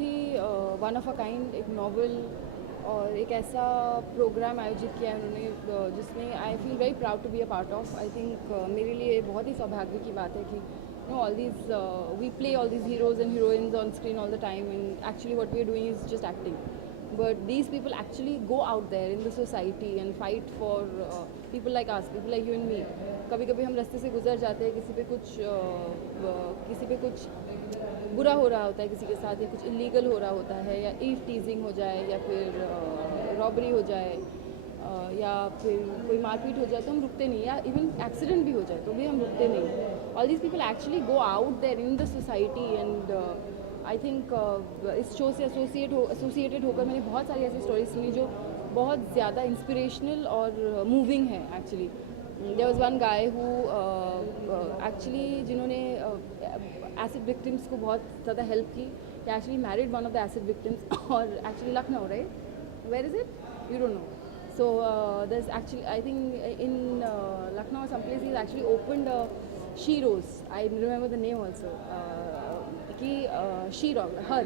बहुत ही one of a kind एक नॉवल और एक ऐसा प्रोग्राम आयोजित किया है उन्होंने जिसमें I feel very proud to be a part of. I think मेरे लिए बहुत ही सौभाग्य की बात है कि all these we play all these heroes and heroines on screen all the time and actually what we are doing is just acting. But these people actually go out there in the society and fight for people like us, people like you and me. कभी कभी हम रास्ते से गुजर जाते हैं, किसी पे कुछ बुरा हो रहा होता है किसी के साथ, या कुछ इलीगल हो रहा होता है, या ईव टीजिंग हो जाए, या फिर रॉबरी हो जाए, या फिर कोई मारपीट हो जाए, तो हम रुकते नहीं, या इवन एक्सीडेंट भी हो जाए तो भी हम रुकते नहीं. All these people actually go out there in the society and I think इस शो से एसोसिएटेड होकर मैंने बहुत सारी ऐसी स्टोरीज सुनी जो बहुत ज़्यादा इंस्पिरेशनल और मूविंग है. Actually there was one guy who actually जिन्होंने एसिड विक्टिम्स को बहुत ज़्यादा हेल्प की. He actually married one of the acid victims और actually Lucknow, right? Where is it? You don't know. So there's actually, I think in Lucknow or someplace he's actually opened Sheroes. I remember the name also. Ki She Rock, her,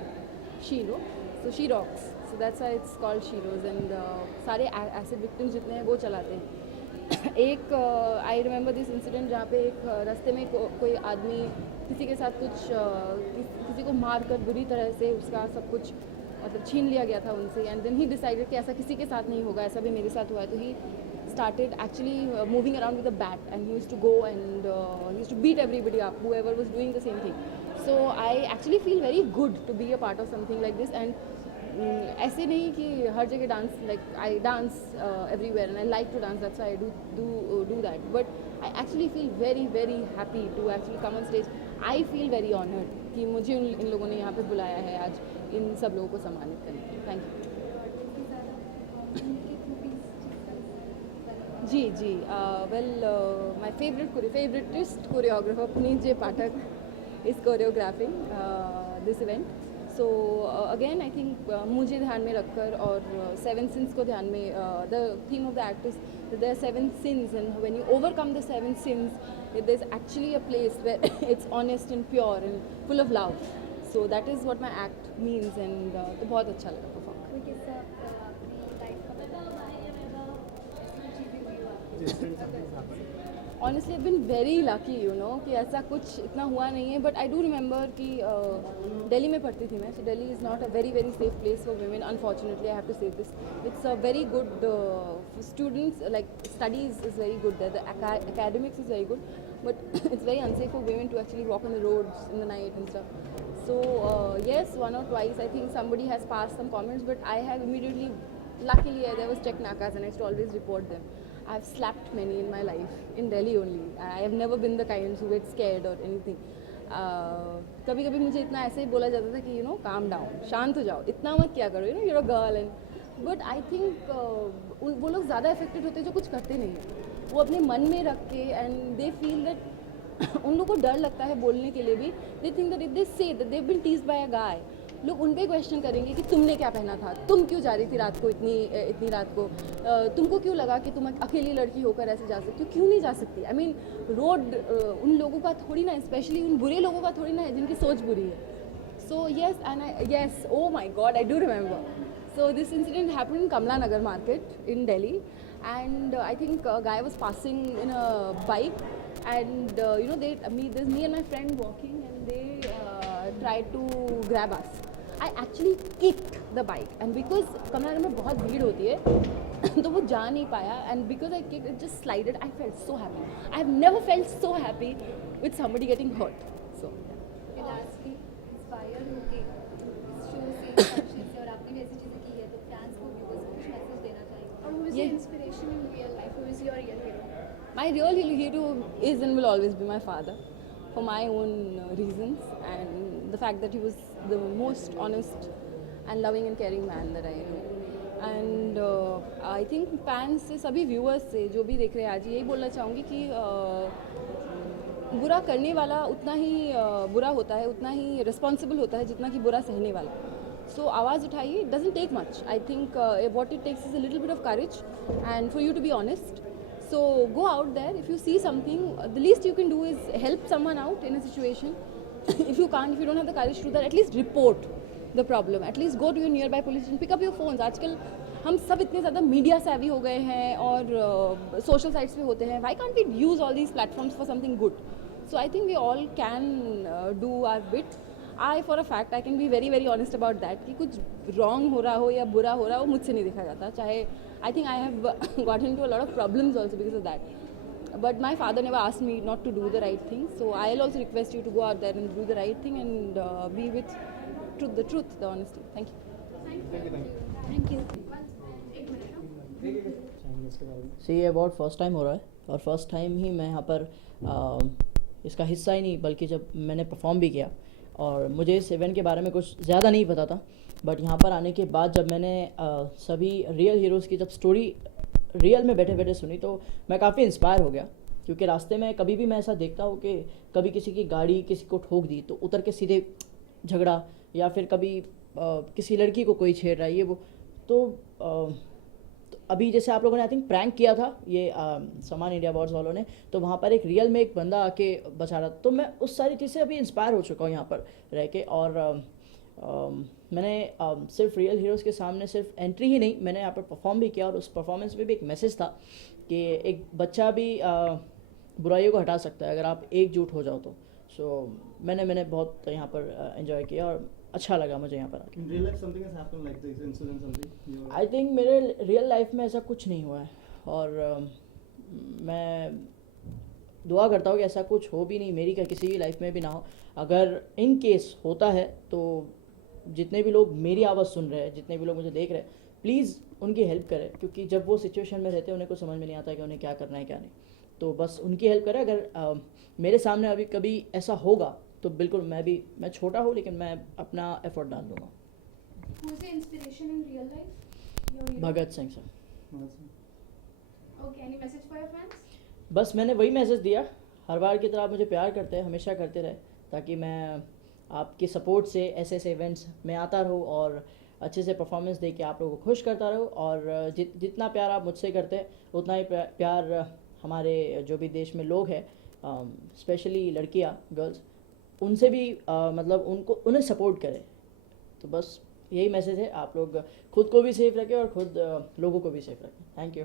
Shero. So She Rocks. So that's why it's called Sheroes. And सारे acid victims जितने हैं वो चलाते हैं. एक I remember this incident जहाँ पे एक रास्ते में कोई आदमी किसी के साथ कुछ किसी को मार कर बुरी तरह से उसका सब कुछ मतलब छीन लिया गया था उनसे. एंड देन ही डिसाइडेड कि ऐसा किसी के साथ नहीं होगा, ऐसा भी मेरे साथ हुआ है. तो ही started actually moving around with a bat and he used to go and he used to beat everybody up whoever was doing the same thing. So I actually feel very good to be a part of something like this. And ऐसे नहीं कि हर जगह dance, like I dance everywhere and I like to dance, that's why I do that. But I actually feel very very happy to actually come on stage. I feel very honored कि मुझे इन लोगों ने यहाँ पे बुलाया है आज इन सब लोगों को सम्मानित करने के लिए. Thank you. जी जी, well my favouritest choreographer Puneet J Pathak is choreographing this event. So again I think मुझे ध्यान में रखकर और 7 sins को ध्यान में, the theme of the act is there are 7 sins and when you overcome the 7 sins there's actually a place where it's honest and pure and full of love. So that is what my act means and तो बहुत अच्छा लगा perform. Honestly, I've been very lucky, you know, कि ऐसा कुछ इतना हुआ नहीं है. But I do remember कि दिल्ली में पढ़ती थी मैं. So Delhi is not a very very safe place for women. Unfortunately, I have to say this. It's a very good for students. Like studies is very good there. The academics is very good, but it's very unsafe for women to actually walk on the roads in the night and stuff. So yes, one or twice I think somebody has passed some comments, but I have immediately, luckily there was check nakas and I used to always report them. I've slapped many in my life in Delhi only. I have never been the kind who get scared or anything. कभी कभी मुझे इतना ऐसे ही बोला जाता था कि calm down, शांत हो जाओ, इतना मत क्या करो, you're a girl. And but I think वो लोग ज़्यादा affected होते हैं जो कुछ करते नहीं हैं. वो अपने मन में रख के and they feel that उन लोगों को डर लगता है बोलने के लिए भी. They think that if they say that they've been teased by a guy, लोग उन पे क्वेश्चन करेंगे कि तुमने क्या पहना था, तुम क्यों जा रही थी रात को इतनी रात को, तुमको क्यों लगा कि तुम अकेली लड़की होकर ऐसे जा सकती हो, क्यों नहीं जा सकती. आई मीन रोड उन लोगों का थोड़ी ना, स्पेशली उन बुरे लोगों का थोड़ी ना है जिनकी सोच बुरी है. So yes and yes, oh my god, I do remember. So this incident happened in Kamla Nagar market in Delhi and I think a guy was passing in a bike and there's me and my friend walking and they tried to grab us. I actually kicked the bike and because कमला नगर में बहुत भीड़ होती है तो वो जा नहीं पाया and because I kicked it just slided. I felt so happy. I have never felt so happy with somebody getting hurt. So lastly, inspire होके इस शो से फंक्शन से और आपने भी ऐसी चीज़ें की है तो फैंस को व्यूअर्स को कुछ मैसेज देना चाहिए. और who is your inspiration in real life? Who is your real hero? My real hero is and will always be my father, for my own reasons and the fact that he was the most honest and loving and caring man that I know. And I think fans से, सभी viewers से जो भी देख रहे हैं आज, यही बोलना चाहूँगी कि बुरा करने वाला उतना ही बुरा होता है, उतना ही रिस्पॉन्सिबल होता है जितना कि बुरा सहने वाला. So आवाज़ उठाइए. It doesn't take much. I think what it takes is a little bit of courage and for you to be honest. So go out there. If you see something, the least you can do is help someone out in a situation. If you don't have the courage to do that, at least report. The problem. At least go to your nearby police station, pick up your phones. आजकल हम सब इतने ज़्यादा media सेवी हो गए हैं और सोशल साइट्स पे होते हैं. Why can't we use all these platforms for something good? So I think we all can do our bit. I for a fact I can be very very honest about that कि कुछ wrong हो रहा हो या बुरा हो रहा हो मुझसे नहीं देखा जाता. चाहे I think I have got into a lot of problems also because of that. But my father never asked me not to do the right thing. So I'll also request you to go out there and do the right thing and be with the truth, the honesty. Thank you. Thank you. See ये award first time हो रहा है और first time ही मैं यहाँ पर इसका हिस्सा ही नहीं बल्कि जब मैंने परफॉर्म भी किया और मुझे इस इवेंट के बारे में कुछ ज़्यादा नहीं पता था. बट यहाँ पर आने के बाद जब मैंने सभी रियल हीरोज़ की जब स्टोरी रियल में बैठे बैठे सुनी तो मैं काफ़ी इंस्पायर हो गया. क्योंकि रास्ते में कभी भी मैं ऐसा देखता हूँ कि कभी किसी की गाड़ी किसी को ठोक दी तो उतर के सीधे झगड़ा या फिर कभी किसी लड़की को कोई छेड़ रहा है ये वो. तो अभी जैसे आप लोगों ने आई थिंक प्रैंक किया था ये समान इंडिया अवार्ड्स वालों ने, तो वहाँ पर एक रियल में एक बंदा आके बचा रहा. तो मैं उस सारी चीज़ से अभी इंस्पायर हो चुका हूँ यहाँ पर रह के. और मैंने सिर्फ रियल हीरोज़ के सामने सिर्फ एंट्री ही नहीं, मैंने यहाँ पर परफॉर्म भी किया और उस परफॉर्मेंस में भी एक मैसेज था कि एक बच्चा भी बुराइयों को हटा सकता है अगर आप एकजुट हो जाओ तो. सो मैंने बहुत यहाँ पर एंजॉय किया और अच्छा लगा मुझे यहाँ पर आके. In real life, something has happened like this incident, something. I think मेरे रियल लाइफ में ऐसा कुछ नहीं हुआ है और मैं दुआ करता हूँ कि ऐसा कुछ हो भी नहीं, मेरी क्या किसी की लाइफ में भी ना हो. अगर इन केस होता है तो जितने भी लोग मेरी आवाज़ सुन रहे हैं, जितने भी लोग मुझे देख रहे हैं, प्लीज़ उनकी हेल्प करें. क्योंकि जब वो सिचुएशन में रहते हैं उन्हें कुछ समझ में नहीं आता कि उन्हें क्या करना है क्या नहीं. तो बस उनकी हेल्प करें. अगर मेरे सामने अभी कभी ऐसा होगा तो बिल्कुल मैं छोटा हूँ लेकिन मैं अपना एफर्ट डाल दूँगा. Who is your inspiration in real life? Your hero? Bhagat Singh sir. Okay, any message for your fans? बस मैंने वही मैसेज दिया, हर बार की तरह आप मुझे प्यार करते हैं, हमेशा करते रहे, ताकि मैं आपकी सपोर्ट से ऐसे ऐसे इवेंट्स में आता रहूँ और अच्छे से परफॉर्मेंस दे के आप लोगों को खुश करता रहूँ. और जितना प्यार आप मुझसे करते हैं उतना ही प्यार हमारे जो भी देश में लोग हैं, स्पेशली लड़कियाँ गर्ल्स, उनसे भी मतलब उन्हें सपोर्ट करें. तो बस यही मैसेज है. आप लोग खुद को भी सेफ रखें और खुद लोगों को भी सेफ रखें. Thank you.